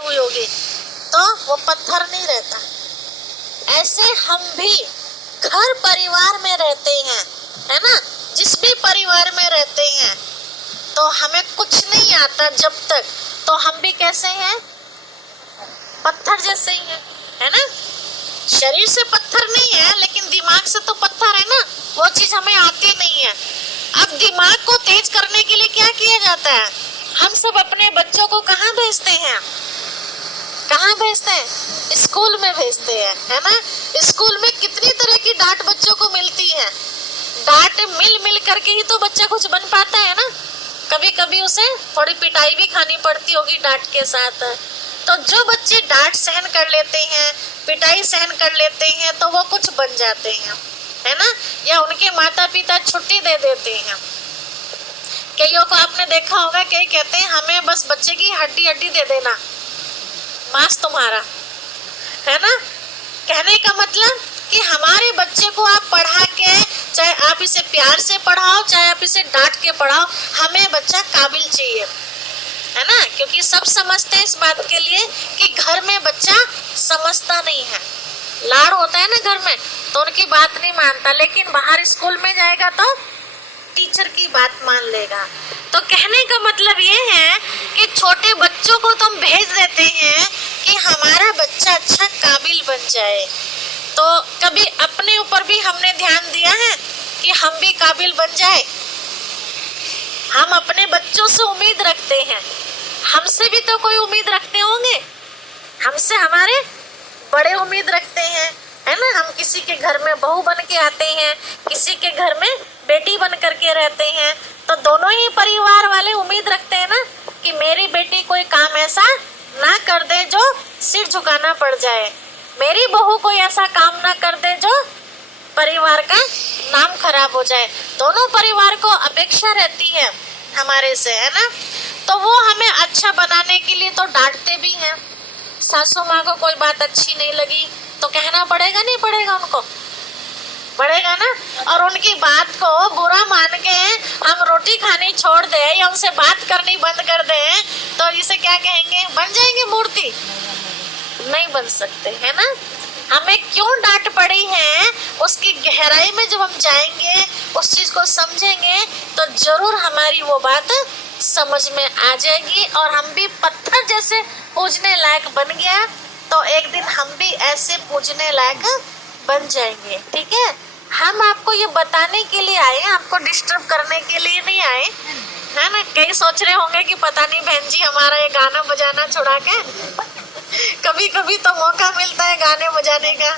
हुई होगी तो वो पत्थर नहीं रहता। ऐसे हम भी घर परिवार में रहते हैं, है ना, जिस भी परिवार में रहते हैं तो हमें कुछ नहीं आता जब तक, तो हम भी कैसे हैं, पत्थर जैसे ही हैं, है ना। शरीर से पत्थर नहीं है लेकिन दिमाग से तो पत्थर है ना, वो चीज हमें आती नहीं है। अब दिमाग को तेज करने के लिए क्या किया जाता है, हम सब अपने बच्चों को कहाँ भेजते हैं, कहाँ भेजते हैं, स्कूल में भेजते हैं, है ना। स्कूल में कितनी तरह की डांट बच्चों को मिलती है, डांट मिल मिल करके ही तो बच्चा कुछ बन पाता है ना। कभी कभी उसे थोड़ी पिटाई भी खानी पड़ती होगी डांट के साथ। तो जो बच्चे डांट सहन कर लेते हैं, पिटाई सहन कर लेते हैं तो वो कुछ बन जाते हैं, है ना। या उनके माता पिता छुट्टी दे देते हैं। कईयों को आपने देखा होगा, कई कहते हैं हमें बस बच्चे की हड्डी हड्डी दे देना, मांस तुम्हारा, है ना। कहने का मतलब कि हमारे बच्चे को आप पढ़ा के, चाहे आप इसे प्यार से पढ़ाओ चाहे आप इसे डांट के पढ़ाओ, हमें बच्चा काबिल चाहिए, है ना। क्योंकि सब समझते हैं इस बात के लिए कि घर में बच्चा समझता नहीं है, लाड़ होता है ना घर में तो उनकी बात नहीं मानता, लेकिन बाहर स्कूल में जाएगा तो टीचर की बात मान लेगा। तो कहने का मतलब ये है कि छोटे बच्चों को तो हम भेज देते हैं कि हमारा बच्चा अच्छा काबिल बन जाए। तो कभी अपने ऊपर भी हमने ध्यान दिया है कि हम भी काबिल बन जाए। हम अपने बच्चों से उम्मीद रखते हैं, हमसे भी तो कोई उम्मीद रखते होंगे, हमसे हमारे बड़े उम्मीद रखते हैं, है ना। हम किसी के घर में बहू बन के आते हैं, किसी के घर में बेटी बन करके रहते हैं, तो दोनों ही परिवार वाले उम्मीद रखते हैं ना कि मेरी बेटी कोई काम ऐसा ना कर दे जो सिर झुकाना पड़ जाए, मेरी बहू कोई ऐसा काम ना कर दे जो परिवार का नाम खराब हो जाए। दोनों परिवार को अपेक्षा रहती है हमारे से, है ना। तो वो हमें अच्छा बनाने के लिए तो डांटते भी हैं। सासू माँ को कोई बात अच्छी नहीं लगी तो कहना पड़ेगा, नहीं पड़ेगा, उनको पड़ेगा ना। और उनकी बात को बुरा मान के हम रोटी खानी छोड़ दे या उनसे बात करनी बंद कर दें तो इसे क्या कहेंगे, बन जाएंगे मूर्ति, नहीं बन सकते, है ना। हमें क्यों डांट पड़ी है उसकी गहराई में जब हम जाएंगे, उस चीज को समझेंगे तो जरूर हमारी वो बात समझ में आ जाएगी और हम भी पत्थर जैसे पूजने लायक बन गया तो एक दिन हम भी ऐसे पूजने लायक बन जाएंगे। ठीक है, हम आपको ये बताने के लिए आए, आपको डिस्टर्ब करने के लिए नहीं आए, है ना। कई सोच रहे होंगे कि पता नहीं बहन जी हमारा ये गाना बजाना छुड़ा के कभी कभी तो मौका मिलता है गाने बजाने का।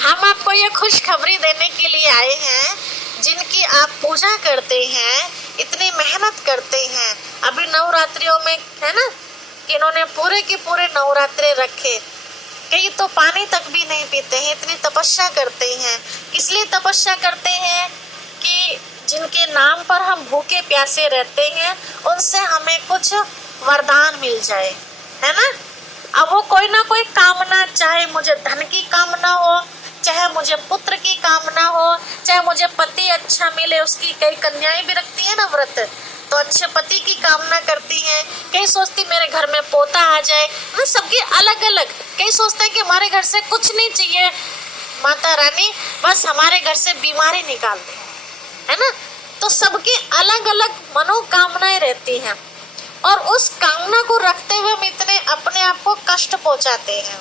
हम आपको ये खुशखबरी देने के लिए आए हैं, जिनकी आप पूजा करते हैं, इतनी मेहनत करते हैं। अभी नवरात्रियों में, है ना, इन्होंने पूरे के पूरे नवरात्रे रखे, कई तो पानी तक भी नहीं पीते हैं, इतनी तपस्या करते हैं। इसलिए तपस्या करते हैं कि जिनके नाम पर हम भूखे प्यासे रहते हैं उनसे हमें कुछ वरदान मिल जाए, है ना। अब वो कोई ना कोई कामना, चाहे मुझे धन की कामना हो, चाहे मुझे पुत्र की कामना हो, चाहे मुझे पति अच्छा मिले, उसकी कई कन्याएं भी रखती है ना व्रत, तो अच्छे पति की कामना करती हैं। कई सोचती मेरे घर में पोता आ जाए, मैं सबकी अलग अलग। कई सोचते हैं कि हमारे घर से कुछ नहीं चाहिए माता रानी, बस हमारे घर से बीमारी निकाल दे, है ना। तो सबकी अलग अलग मनोकामनाएं रहती हैं और उस कामना को रखते हुए हम इतने अपने आप को कष्ट पहुंचाते हैं।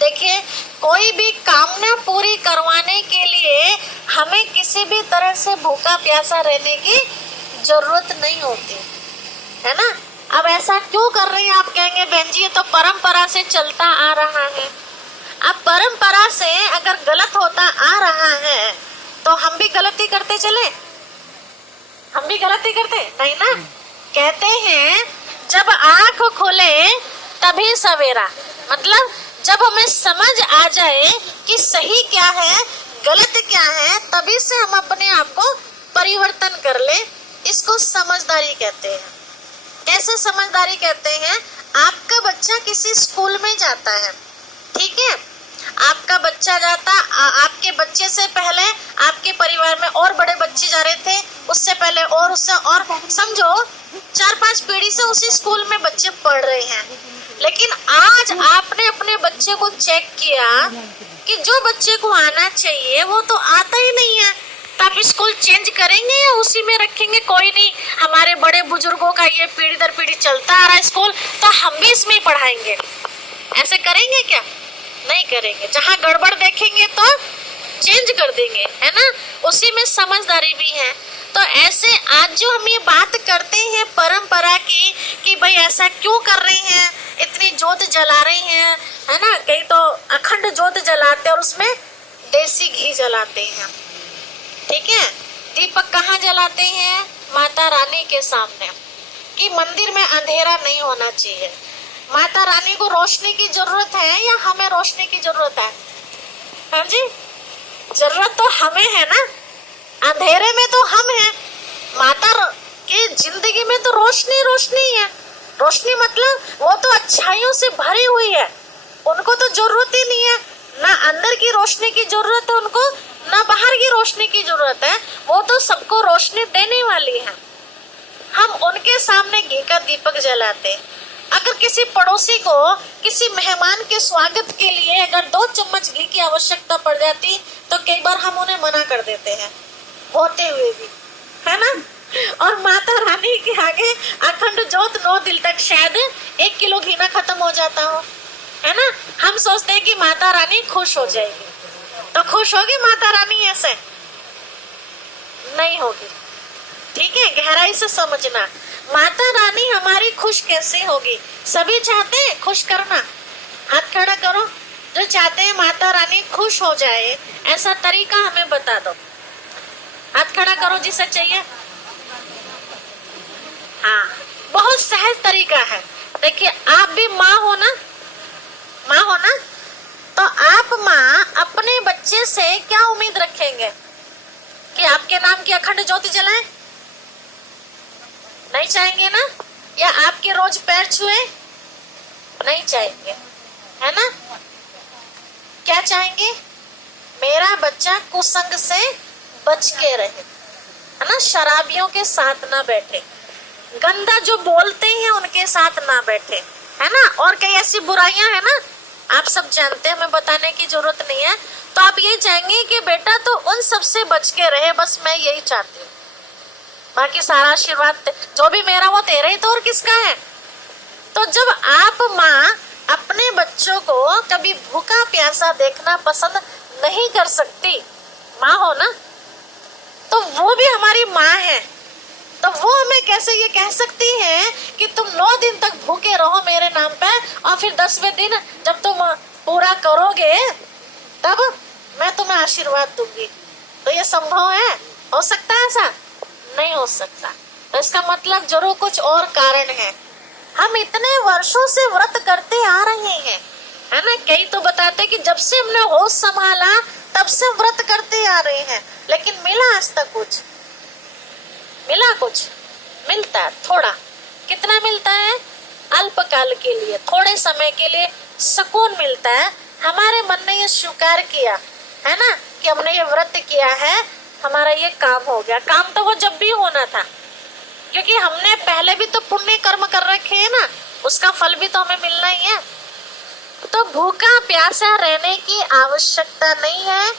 देखिए, कोई भी कामना पूरी करवाने के लिए हमें किसी भी तरह से भूखा प्यासा रहने की जरूरत नहीं होती, है ना। अब ऐसा क्यों कर रहे हैं आप कहेंगे, बहन जी ये तो परंपरा से चलता आ रहा है। अब परंपरा से अगर गलत होता आ रहा है तो हम भी गलती करते चले, हम भी गलती करते नहीं ना। कहते हैं जब आंख खुले तभी सवेरा, मतलब जब हमें समझ आ जाए कि सही क्या है गलत क्या है, तभी से हम अपने आप को परिवर्तन कर ले, इसको समझदारी कहते हैं। कैसे समझदारी कहते हैं, आपका बच्चा किसी स्कूल में जाता है, ठीक है, आपका बच्चा जाता, आपके बच्चे से पहले आपके परिवार में और बड़े बच्चे जा रहे थे, उससे पहले और उससे, और समझो 4-5 पीढ़ी से उसी स्कूल में बच्चे पढ़ रहे हैं। लेकिन आज आपने अपने बच्चे को चेक किया कि जो बच्चे को आना चाहिए वो तो आता ही नहीं है, तो आप स्कूल चेंज करेंगे या उसी में रखेंगे? कोई नहीं, हमारे बड़े बुजुर्गों का ये पीढ़ी दर पीढ़ी चलता आ रहा है स्कूल, तो हम भी इसमें ही पढ़ाएंगे। ऐसे करेंगे क्या? नहीं करेंगे। जहाँ गड़बड़ देखेंगे तो चेंज कर देंगे, है ना? उसी में समझदारी भी है। तो ऐसे आज जो हम ये बात करते हैं परंपरा की कि भाई ऐसा क्यों कर रहे हैं, इतनी जोत जला रहे हैं, है ना? कई तो अखंड जोत जलाते हैं और उसमें देसी घी जलाते हैं, ठीक है? दीपक कहाँ जलाते हैं? माता रानी के सामने, कि मंदिर में अंधेरा नहीं होना चाहिए। माता रानी को रोशनी की जरूरत है या हमें रोशनी की जरूरत है? हाँ जी, जरूरत तो हमें है ना, अंधेरे में तो हम हैं। माता की जिंदगी में तो रोशनी रोशनी है। रोशनी मतलब वो तो अच्छाइयों से भरी हुई है, उनको तो जरूरत ही नहीं है, ना अंदर की रोशनी की जरूरत है उनको, ना बाहर की रोशनी की जरूरत है। वो तो सबको रोशनी देने वाली है। हम उनके सामने घी का दीपक जलाते। अगर किसी पड़ोसी को किसी मेहमान के स्वागत के लिए अगर 2 चम्मच घी की आवश्यकता पड़ जाती तो कई बार हम उन्हें मना कर देते हैं, होते हुए भी, है ना? और माता रानी के आगे अखंड जोत 9 दिन तक शायद 1 किलो घी ना खत्म हो जाता हो, है ना? हम सोचते हैं कि माता रानी खुश हो जाएगी, तो खुश होगी माता रानी? ऐसे नहीं होगी, ठीक है? गहराई से समझना, माता रानी हमारी खुश कैसे होगी? सभी चाहते हैं खुश करना, हाथ खड़ा करो जो चाहते हैं माता रानी खुश हो जाए, ऐसा तरीका हमें बता दो। हाथ खड़ा करो जिसे चाहिए। हाँ, बहुत सहज तरीका है। देखिए, आप भी माँ हो ना, माँ हो ना, तो आप माँ अपने बच्चे से क्या उम्मीद रखेंगे कि आपके नाम की अखंड ज्योति जलाए? नहीं चाहेंगे ना? या आपके रोज पैर छुए? नहीं चाहेंगे, है ना? क्या चाहेंगे? मेरा बच्चा कुसंग से बच के रहे, है ना? शराबियों के साथ ना बैठे, गंदा जो बोलते हैं उनके साथ ना बैठे, है ना? और कई ऐसी बुराइयां है ना, आप सब जानते हैं, हमें बताने की जरूरत नहीं है। तो आप ये चाहेंगे कि बेटा तो उन सब से बच के रहे, बस मैं यही चाहती हूँ। बाकी सारा आशीर्वाद जो भी मेरा वो तेरा ही तो, और किसका है? तो जब आप माँ अपने बच्चों को कभी भूखा प्यासा देखना पसंद नहीं कर सकती, माँ हो ना, तो वो भी हमारी माँ है, तो वो हमें कैसे ये कह सकती है कि तुम 9 दिन तक भूखे रहो मेरे नाम पे, और फिर 10वें दिन जब तुम पूरा करोगे तब मैं तुम्हें आशीर्वाद दूंगी? तो ये संभव है? हो सकता है ऐसा? नहीं हो सकता। तो इसका मतलब जरूर कुछ और कारण है। हम इतने वर्षों से व्रत करते आ रहे हैं, है ना? कई तो बताते कि जब से हमने होश संभाला तब से व्रत करते आ रहे हैं, लेकिन मिला आज तक कुछ? मिला कुछ? मिलता है थोड़ा। कितना मिलता है? अल्पकाल के लिए, थोड़े समय के लिए सुकून मिलता है। हमारे मन ने ये स्वीकार किया, है ना, कि हमने ये व्रत किया है, हमारा ये काम हो गया। काम तो वो जब भी होना था, क्योंकि हमने पहले भी तो पुण्य कर्म कर रखे हैं ना, उसका फल भी तो हमें मिलना ही है। तो भूखा प्यासा रहने की आवश्यकता नहीं है,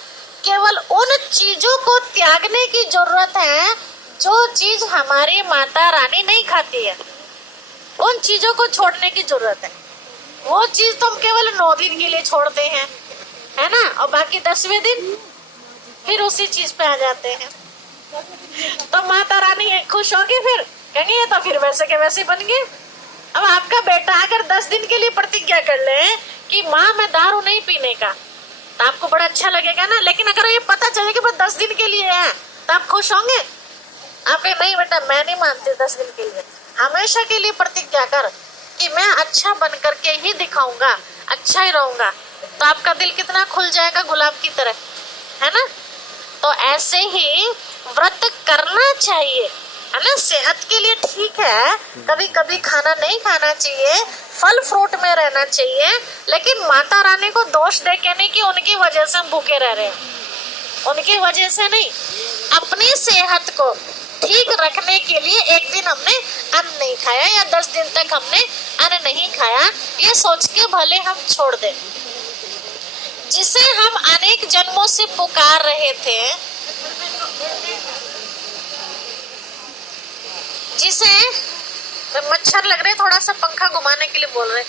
केवल उन चीजों को त्यागने की जरूरत है जो चीज हमारी माता रानी नहीं खाती है। उन चीजों को छोड़ने की जरूरत है। वो चीज तो हम केवल 9 दिन के लिए छोड़ते हैं, है ना, और बाकी 10वें दिन फिर उसी चीज पे आ जाते हैं। तो माता रानी खुश होगी, फिर कहेंगे ये तो फिर वैसे के वैसे बन गए। अब आपका बेटा अगर 10 दिन के लिए प्रतिज्ञा कर ले कि माँ मैं दारू नहीं पीने का, तो आपको बड़ा अच्छा लगेगा ना। लेकिन अगर ये पता चले कि बस 10 दिन के लिए है, तो आप खुश होंगे? आप नहीं बेटा मैं नहीं मानती 10 दिन के लिए, हमेशा के लिए प्रतिज्ञा कर कि मैं अच्छा बन करके ही दिखाऊंगा, अच्छा ही रहूंगा, तो आपका दिल कितना खुल जाएगा गुलाब की तरह, है ना। तो ऐसे ही व्रत करना चाहिए, है ना। सेहत के लिए ठीक है, कभी कभी खाना नहीं खाना चाहिए, फल फ्रूट में रहना चाहिए, लेकिन माता रानी को दोष दे के नहीं कि उनकी वजह से हम भूखे रह रहे हैं, उनकी वजह से नहीं। अपनी सेहत को, है ना, ठीक रखने के लिए एक दिन हमने अन्न नहीं खाया या 10 दिन तक हमने अन्न नहीं खाया, ये सोच के भले हम छोड़ दें। जिसे हम अनेक जन्मों से पुकार रहे थे, जिसे मच्छर लग रहे, थोड़ा सा पंखा घुमाने के लिए बोल रहे।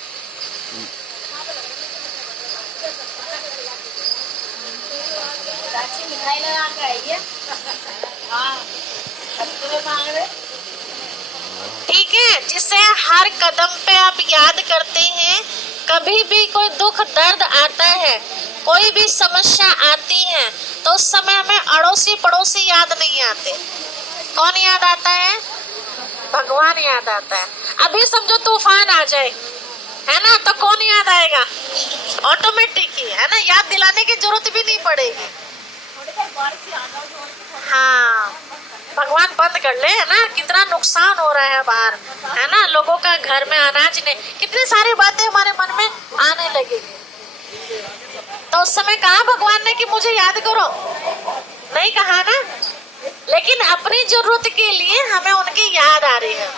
ठीक है, जिसे हर कदम पे आप याद करते हैं। कभी भी कोई दुख दर्द आता है, कोई भी समस्या आती है, तो उस समय हमें अड़ोसी पड़ोसी याद नहीं आते। कौन याद आता है? भगवान याद आता है। अभी समझो तूफान आ जाए, है ना, तो कौन याद आएगा? ऑटोमेटिक ही, है ना, याद दिलाने की जरूरत भी नहीं पड़ेगी। हाँ, भगवान बंद कर ले, है ना, कितना नुकसान हो रहा है बाहर, है ना, लोगों का घर में अनाज नहीं, कितनी सारी बातें हमारे मन में आने लगेगी। तो उस समय कहा भगवान ने कि मुझे याद करो? नहीं कहा ना, लेकिन अपनी जरूरत के लिए हमें उनकी याद आ रही है।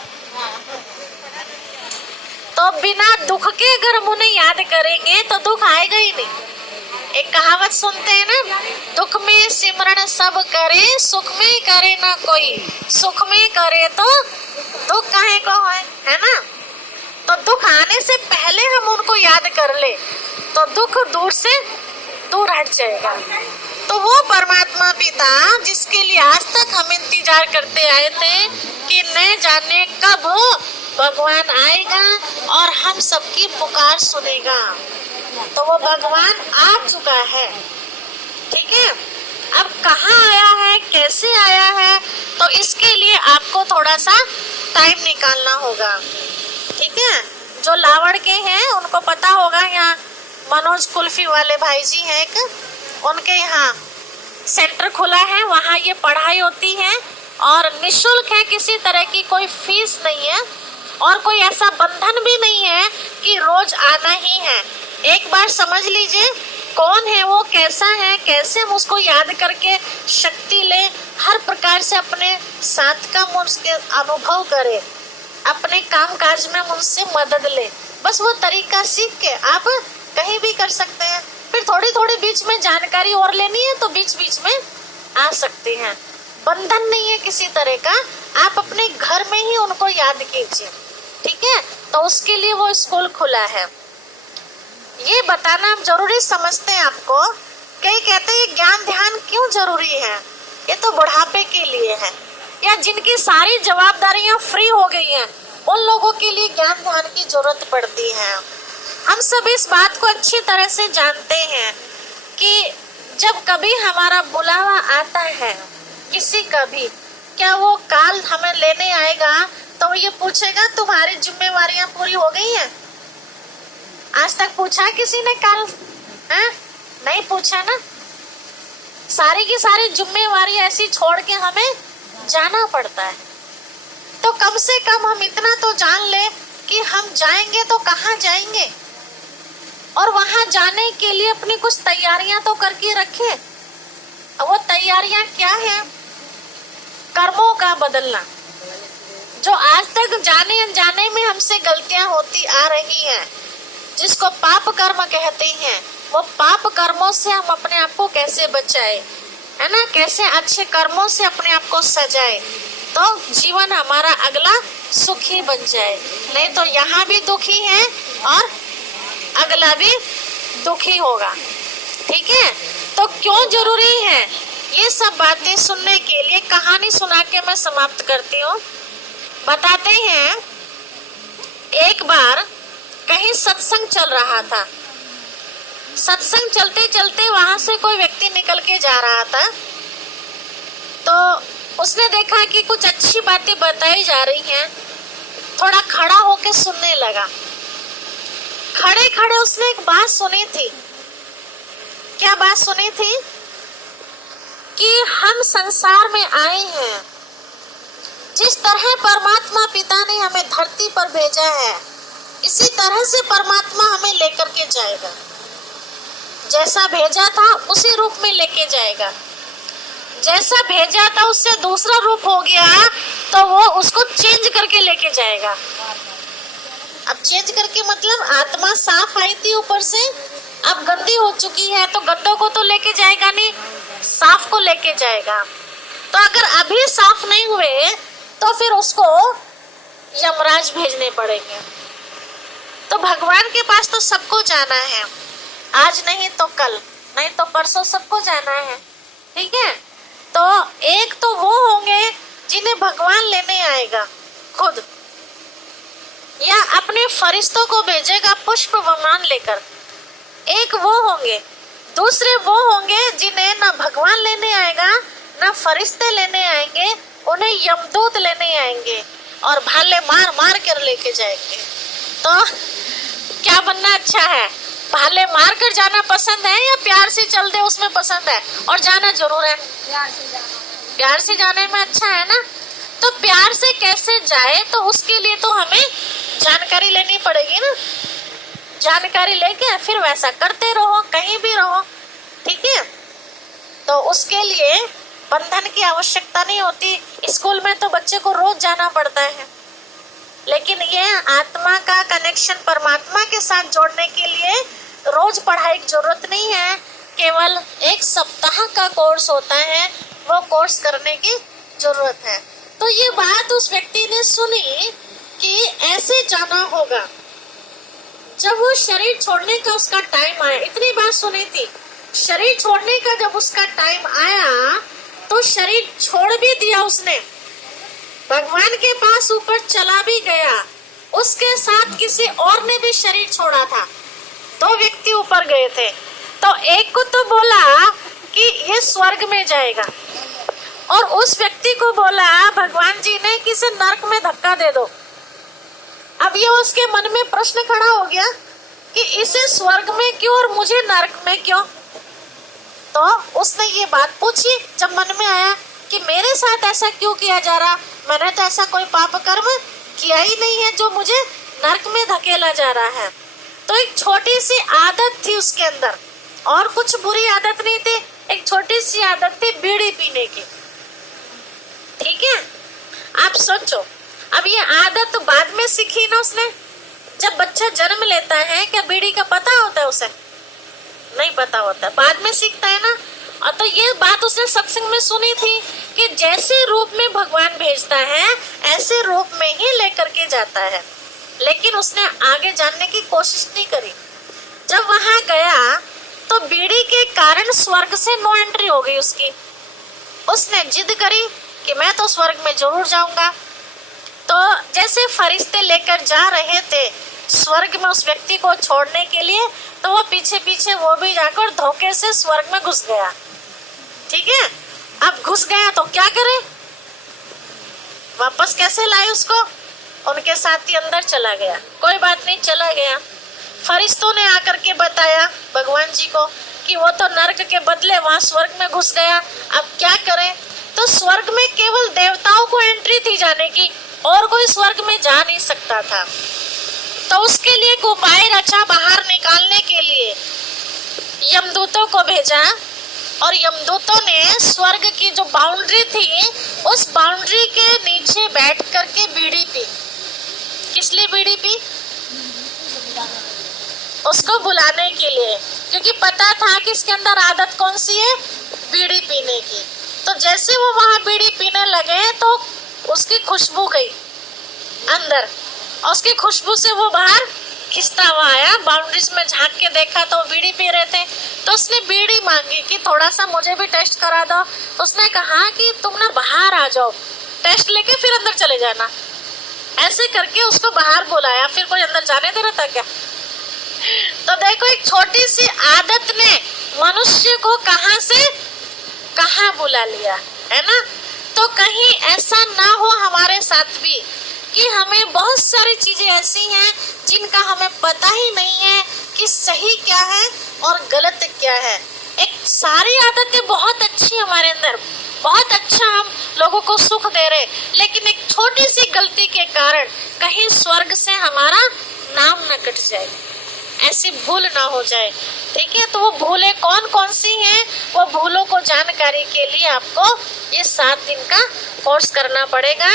तो बिना दुख के अगर हम उन्हें याद करेंगे तो दुख आएगा ही नहीं। एक कहावत सुनते हैं ना, दुख में सिमरन सब करे, सुख में करे ना कोई, सुख में करे तो दुख काहे को है ना। तो दुख आने से पहले हम उनको याद कर ले तो दुख दूर से दूर हट जाएगा। तो वो परमात्मा पिता जिसके लिए आज तक हम इंतजार करते आए थे कि न जाने कब भगवान आएगा और हम सबकी पुकार सुनेगा, तो वो भगवान आ चुका है। ठीक है, अब कहाँ आया है, कैसे आया है, तो इसके लिए आपको थोड़ा सा टाइम निकालना होगा। ठीक है, जो लावड़ के हैं उनको पता होगा, यहाँ मनोज कुल्फी वाले भाई जी हैं एक, उनके यहाँ सेंटर खुला है, वहाँ ये पढ़ाई होती है और निशुल्क है, किसी तरह की कोई फीस नहीं है और कोई ऐसा बंधन भी नहीं है कि रोज आना ही है। एक बार समझ लीजिए कौन है वो, कैसा है, कैसे हम उसको याद करके शक्ति ले, हर प्रकार से अपने साथ का उसके अनुभव करे, अपने काम काज में उनसे मदद ले। बस वो तरीका सीख के आप कहीं भी कर सकते हैं। फिर थोड़ी थोड़ी बीच में जानकारी और लेनी है तो बीच बीच में आ सकते हैं। बंधन नहीं है किसी तरह का, आप अपने घर में ही उनको याद कीजिए। ठीक है, तो उसके लिए वो स्कूल खुला है। ये बताना हम जरूरी समझते हैं आपको। कई कहते हैं ज्ञान ध्यान क्यों जरूरी है, ये तो बुढ़ापे के लिए है, या जिनकी सारी जवाबदारियां फ्री हो गई हैं उन लोगों के लिए ज्ञान ध्यान की जरूरत पड़ती है। हम सब इस बात को अच्छी तरह से जानते हैं कि जब कभी हमारा बुलावा आता है किसी का भी, क्या वो काल हमें लेने आएगा तो ये पूछेगा तुम्हारी जिम्मेवारियां पूरी हो गई हैं? आज तक पूछा किसी ने काल? है? नहीं पूछा ना। सारी की सारी जिम्मेवारी ऐसी छोड़ के हमें जाना पड़ता है। तो कम से कम हम इतना तो जान ले कि हम जाएंगे तो कहाँ जाएंगे, और वहां जाने के लिए अपनी कुछ तैयारियां तो करके रखें। वो तैयारियां क्या है? कर्मों का बदलना। जो आज तक जाने अनजाने में हमसे गलतियां होती आ रही हैं, जिसको पाप कर्म कहते हैं, वो पाप कर्मों से हम अपने आप को कैसे बचाए, है ना, कैसे अच्छे कर्मों से अपने आप को सजाए, तो जीवन हमारा अगला सुखी बन जाए। नहीं तो यहाँ भी दुखी है और अगला भी दुखी होगा। ठीक है, तो क्यों जरूरी है ये सब बातें सुनने के लिए कहानी सुना के मैं समाप्त करती हूँ। बताते हैं, एक बार कहीं सत्संग चल रहा था। सत्संग चलते चलते वहां से कोई व्यक्ति निकल के जा रहा था, तो उसने देखा कि कुछ अच्छी बातें बताई जा रही हैं, थोड़ा खड़ा होके सुनने लगा। खड़े खड़े उसने एक बात सुनी थी। क्या बात सुनी थी? कि हम संसार में आए हैं, जिस तरह परमात्मा पिता ने हमें धरती पर भेजा है, इसी तरह से परमात्मा हमें लेकर के जाएगा। जैसा भेजा था उसी रूप में लेके जाएगा। जैसा भेजा था उससे दूसरा रूप हो गया तो वो उसको चेंज करके लेके जाएगा। अब चेंज करके मतलब आत्मा साफ आई थी ऊपर से, अब गंदी हो चुकी है तो गंदों को तो लेके जाएगा नहीं, साफ को लेके जाएगा। तो अगर अभी साफ नहीं हुए तो फिर उसको यमराज भेजने पड़ेंगे। तो भगवान के पास तो सबको जाना है, आज नहीं तो कल, नहीं तो परसों सबको जाना है, ठीक है। तो एक तो वो होंगे जिन्हें भगवान लेने आएगा खुद, या अपने फरिश्तों को भेजेगा पुष्प विमान लेकर, एक वो होंगे। दूसरे वो होंगे जिन्हें ना भगवान लेने आएगा ना फरिश्ते लेने आएंगे, उन्हें यमदूत लेने आएंगे और भाले मार मार कर लेके जाएंगे। तो क्या बनना अच्छा है, भाले मार कर जाना पसंद है या प्यार से चल दे उसमें पसंद है? और जाना जरूर है, प्यार से जाने में अच्छा है ना। तो प्यार से कैसे जाए, तो उसके लिए तो हमें जानकारी लेनी पड़ेगी ना। जानकारी लेके फिर वैसा करते रहो, कहीं भी रहो, ठीक है। तो उसके लिए बंधन की आवश्यकता नहीं होती। स्कूल में तो बच्चे को रोज जाना पड़ता है, लेकिन ये आत्मा का कनेक्शन परमात्मा के साथ जोड़ने के लिए रोज पढ़ाई की जरूरत नहीं है, केवल एक सप्ताह का कोर्स होता है, वो कोर्स करने की जरूरत है। तो ये बात उस व्यक्ति ने सुनी कि ऐसे जाना होगा। जब वो शरीर छोड़ने का उसका टाइम आया, इतनी बात सुनी थी, शरीर छोड़ने का जब उसका टाइम आया तो शरीर छोड़ भी दिया उसने, भगवान के पास ऊपर चला भी गया, उसके साथ किसी और ने भी शरीर छोड़ा था। दो व्यक्ति ऊपर गए थे, तो एक को तो बोला कि ये स्वर्ग में जाएगा, और उस व्यक्ति को बोला भगवान जी ने कि इसे नरक में धक्का दे दो। अब ये उसके मन में प्रश्न खड़ा हो गया कि इसे स्वर्ग में क्यों और मुझे नरक में क्यों। तो उसने ये बात पूछी, जब मन में आया कि मेरे साथ ऐसा क्यों किया जा रहा, मैंने तो ऐसा कोई पाप कर्म किया ही नहीं है जो मुझे नरक में धकेला जा रहा है। तो एक छोटी सी आदत थी उसके अंदर, और कुछ बुरी आदत नहीं थी, एक छोटी सी आदत थी बीड़ी पीने की, ठीक है। आप सोचो, अब ये आदत तो बाद में सीखी ना उसने। जब बच्चा जन्म लेता है क्या बीड़ी का पता होता है उसे? नहीं पता होता, बाद में सीखता है ना। और तो ये बात उसने सत्संग में सुनी थी कि जैसे रूप में भगवान भेजता है ऐसे रूप में ही लेकर के जाता है, लेकिन उसने आगे जानने की कोशिश नहीं करी। जब वहां गया तो बीड़ी के कारण स्वर्ग से नो एंट्री हो गई उसकी। उसने जिद करी कि मैं तो स्वर्ग में जरूर जाऊंगा। तो जैसे फरिश्ते लेकर जा रहे थे स्वर्ग में उस व्यक्ति को छोड़ने के लिए, तो वो पीछे पीछे वो भी जाकर धोखे से स्वर्ग में घुस गया, ठीक है। अब घुस गया तो क्या करे, वापस कैसे लाए उसको? उनके साथ ही अंदर चला गया। कोई बात नहीं, चला गया। फरिश्तों ने आकर के बताया भगवान जी को कि वो तो नरक के बदले वहां स्वर्ग में घुस गया, अब क्या करें? तो स्वर्ग में केवल देवताओं को एंट्री थी जाने की, और कोई स्वर्ग में जा नहीं सकता था। तो उसके लिए एक उपाय रचा, बाहर निकालने के लिए यमदूतों को भेजा, और यमदूतों ने स्वर्ग की जो बाउंड्री थी उस बाउंड्री के नीचे बैठ करके बीड़ी पी। किस लिए बीड़ी पी? उसको बुलाने के लिए, क्योंकि पता था कि इसके अंदर आदत कौन सी है, बीड़ी पीने की। तो जैसे वो वहां बीड़ी पीने लगे तो उसकी खुशबू गई अंदर, और उसकी खुशबू से वो बाहर खिंचता हुआ आया। बाउंड्रीज में झांक के देखा तो बीड़ी पी रहे थे, तो उसने बीड़ी मांगी कि थोड़ा सा मुझे भी टेस्ट करा दो। तो उसने कहा कि तुम ना बाहर आ जाओ, टेस्ट लेके फिर अंदर चले जाना। ऐसे करके उसको बाहर बुलाया, फिर कोई अंदर जाने दे रहा था क्या? तो देखो, एक छोटी सी आदत ने मनुष्य को कहां से कहां बुला लिया, है ना। तो कहीं ऐसा ना हो हमारे साथ भी कि हमें बहुत सारी चीजें ऐसी हैं जिनका हमें पता ही नहीं है कि सही क्या है और गलत क्या है। एक सारी आदतें बहुत अच्छी हमारे अंदर, बहुत अच्छा हम लोगों को सुख दे रहे, लेकिन एक छोटी सी गलती के कारण कहीं स्वर्ग से हमारा नाम न कट जाए। ऐसी भूल ना हो जाए। ठीक है, तो वो भूलें कौन कौन सी हैं, वो भूलों को जानकारी के लिए आपको ये 7 दिन का कोर्स करना पड़ेगा।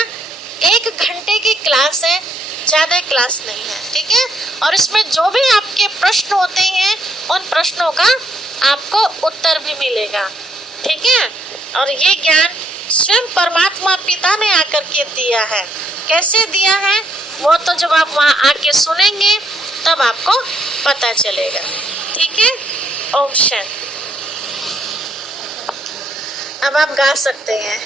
1 घंटे की क्लास है, ज्यादा क्लास नहीं है। ठीक है, और इसमें जो भी आपके प्रश्न होते हैं उन प्रश्नों का आपको उत्तर भी मिलेगा। ठीक है, और ये ज्ञान स्वयं परमात्मा पिता ने आकर के दिया है। कैसे दिया है वो तो जब आप वहां आके सुनेंगे तब आपको पता चलेगा। ठीक है, ओम शांति। अब आप गा सकते हैं।